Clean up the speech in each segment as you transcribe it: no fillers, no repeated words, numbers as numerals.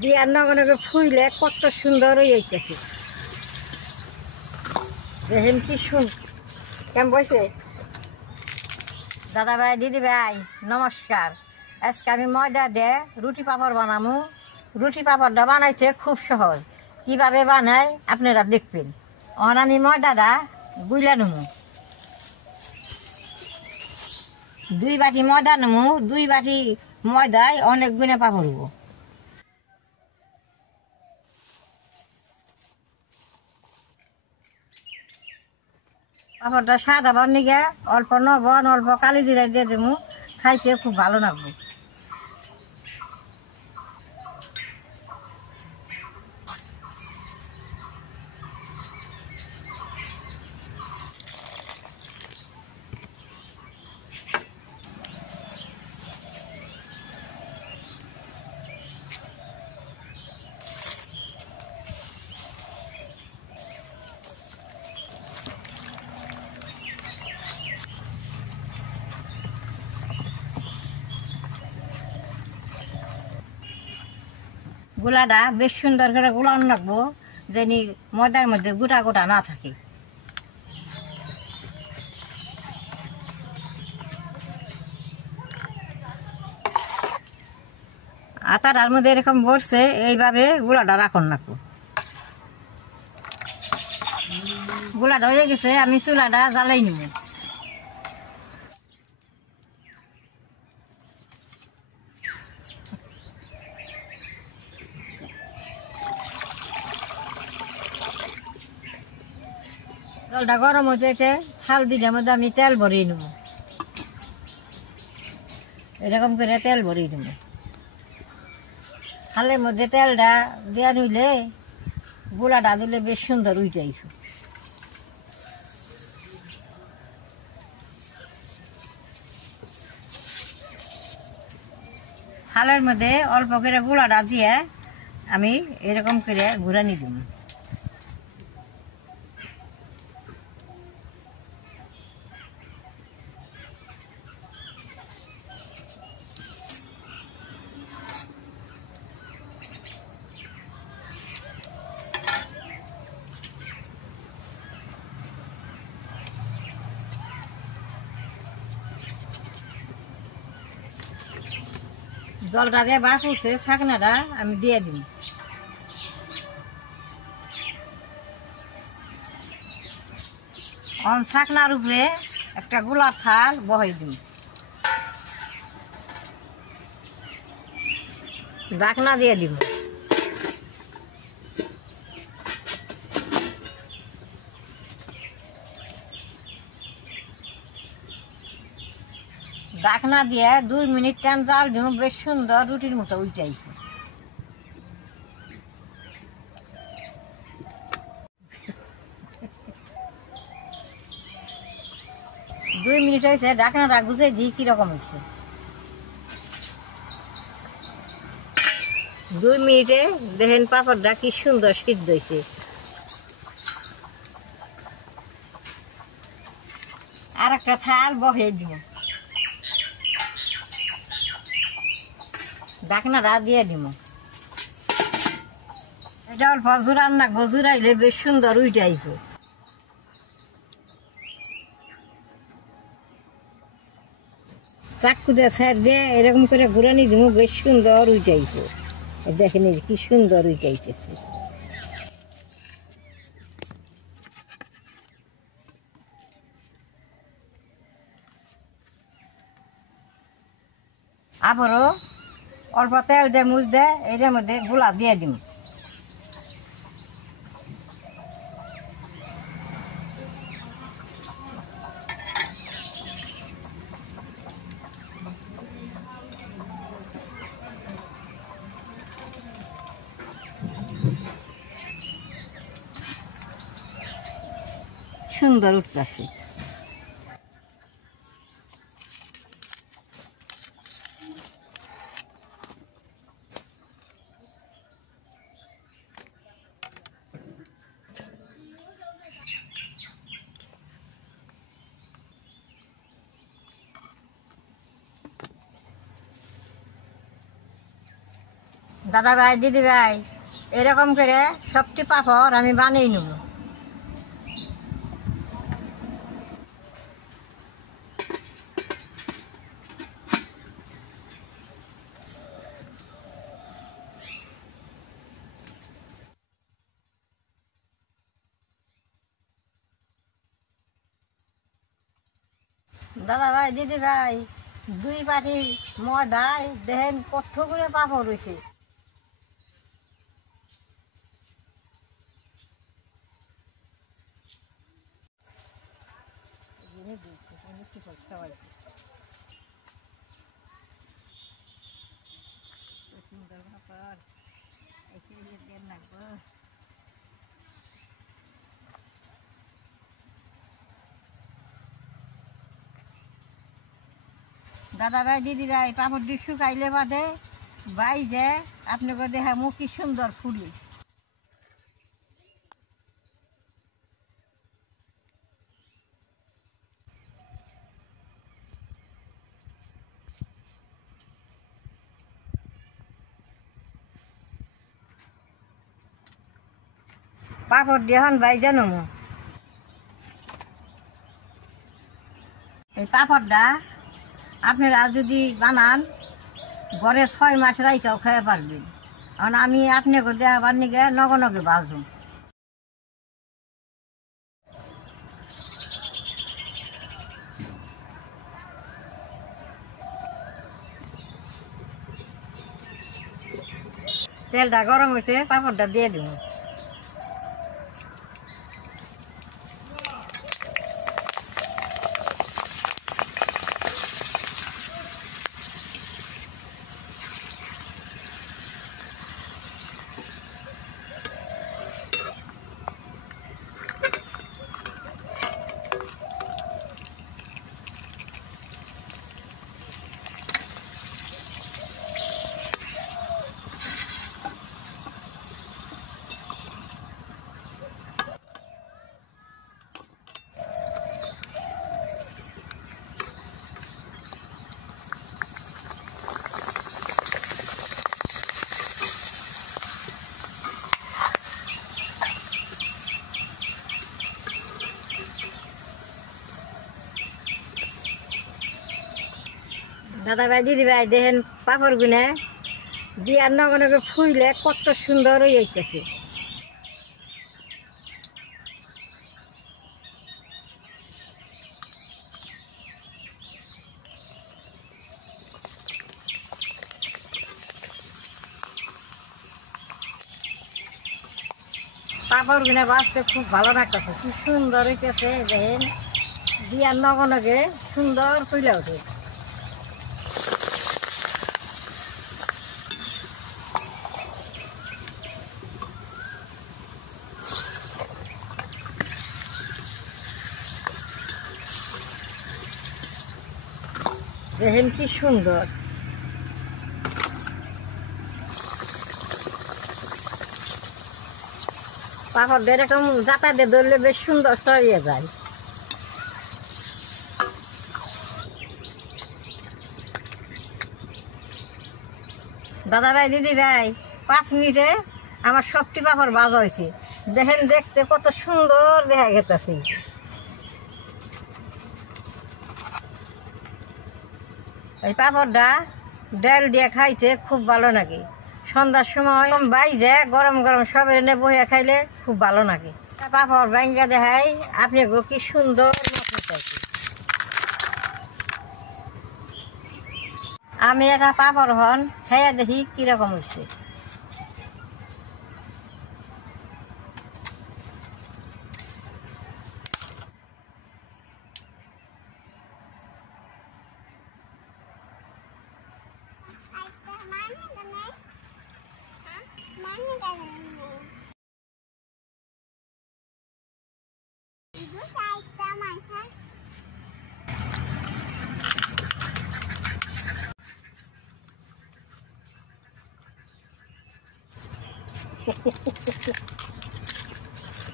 বিয়ার নগনকে ফুইলে কত সুন্দর হইতেছে। দেখেন কি কেমন বলছে। দাদা ভাই দিদি ভাই নমস্কার। আজকে আমি ময়দা দিয়ে রুটি পাপড় বানাবো। রুটি পাপড়টা বানাইতে খুব সহজ, কিভাবে বানাই আপনারা দেখবেন। আর আমি ময়দাটা গুইলা নেবো। 2 বাটি ময়দা নেবো। 2 বাটি ময়দায় অনেক গুণে পাপড়। পাপড়টা স্বাদ আবার নিগে অল্প লবণ অল্প কালি জিরা দিয়ে দেবো, খাইতে খুব ভালো লাগবে। গোলাটা বেশ সুন্দর করে গোলানো রাখবো, যেন ময়দার মধ্যে গোটা গোটা না থাকে। আটার মধ্যে এরকম বসছে, এইভাবে গোলাটা রাখুন রাখবো। গোলাটা হয়ে গেছে, আমি চুলাটা জ্বালাই নিব। জলটা গরম হয়েছে, থাল দিনের মধ্যে আমি তেল ভরিয়ে নেব। এরকম করে তেল ভরিয়ে নেব। থালের মধ্যে তেলটা দেওয়া নিলে গোলাটা দিলে বেশ সুন্দর উঠে আইস। থালের মধ্যে অল্প করে গোলাটা দিয়ে আমি এরকম করে ঘুরানি দেব। জলটা দিয়ে বাস উঠছে, ছাকনাটা আমি দিয়ে দিব। ছাকনার উপরে একটা গোলার থাল বহাই দিব। ঢাকনা দিয়ে দিব। ঢাকনা দিয়ে 2 মিনিট টাইম জাল দিব। বেশ সুন্দর রুটির মতো উল্টাইছে। দুই মিনিট হয়েছে, ঢাকনাটা গুছে দিই কিরকম হয়েছে। 2 মিনিটে দেখেন পাপড়টা কি সুন্দর সিদ্ধ হয়েছে। আর একটা থাল বহে দিব। ঢাকনাটা দিয়ে দিব। এটা অল্প জোরান রাখবো, জোরাইলে বেশ সুন্দর উঠে আইছে। চাকু দিয়ে ছাড় দিয়ে এরকম করে ঘুরানি দিব, বেশ সুন্দর উঠে আইছে। দেখেন কি সুন্দর উঠে আইতেছে। আবারও অল্প তেল দিয়ে মুছ দিয়ে এটার মধ্যে গোলা দিয়ে দিব। সুন্দর উঠতেছে। দাদা ভাই দিদি ভাই এরকম করে সবটি পাপড় আমি বানিয়ে নেব। দাদা ভাই দিদি ভাই 2 বাটি ময়দায় দেখেন কতগুলো পাপড় রয়েছে। দাদা ভাই দিদি ভাই পাপড়টি শুকাইলে বাদে বাইজে আপনাকে দেখা মুখ কি সুন্দর ফুলি। পাপড় দিয়ে এখন বাইজে নেব। এই পাপড়টা আপনারা যদি বানান ঘরে 6 মাস রাইতেও খেয়ে পারবেন। কারণ আমি আপনাকে দেখাবার নিগে নগে নগে বাজুম। তেলটা গরম হয়েছে, পাপড়টা দিয়ে দিব। দাদা ভাই দিদি ভাই দেখেন পাপড় গুনে বিয়ার নগে নগে ফুইলে কত সুন্দর হইতেছে। পাপড় গুনে বাঁচতে খুব ভালো লাগতেছে, কি সুন্দর হইতেছে। দেখেন বিয়ার নগে নগে সুন্দর ফুইলে ওঠে। দেখেন কি সুন্দর। পাপড় এরকম জাতাতে ধরলে বেশ সুন্দর ছড়িয়ে যায়। দাদা ভাই দিদি ভাই 5 মিনিটে আমার সবটি পাপড় ভাজা হয়েছে। দেখেন দেখতে কত সুন্দর দেখা গেছে। এই পাপড়টা ডাল দিয়ে খাইতে খুব ভালো লাগে। সন্ধ্যার সময় বাইজে গরম গরম সবের এনে বইয়া খাইলে খুব ভালো লাগে। পাপড় ভাঙ্গা দেখাই আপনি গো কি সুন্দর। আমি একটা পাপড় হন খাইয়া দেখি কিরকম হচ্ছে।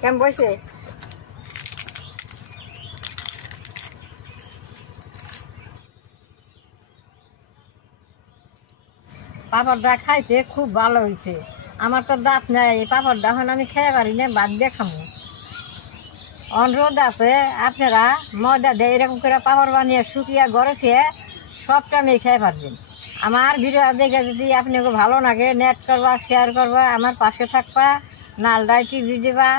কেমন বসে? পাপড়টা খাইতে খুব ভালো হয়েছে। আমার তো দাঁত নেই, এই পাপড়টা এখন আমি খেয়ে পারি না, বাদ দিয়ে খামো। অনুরোধ আছে আপনারা ময়দা দিয়ে এরকম করে পাপড় বানিয়ে শুকিয়ে গড়ে খেয়ে সবটা আমি খেয়ে পারবেন। আমার ভিডিও দেখে যদি আপনাকে ভালো লাগে নেট করবা, শেয়ার করবা, আমার পাশে থাকবা, নালদায় টিভি দিবা।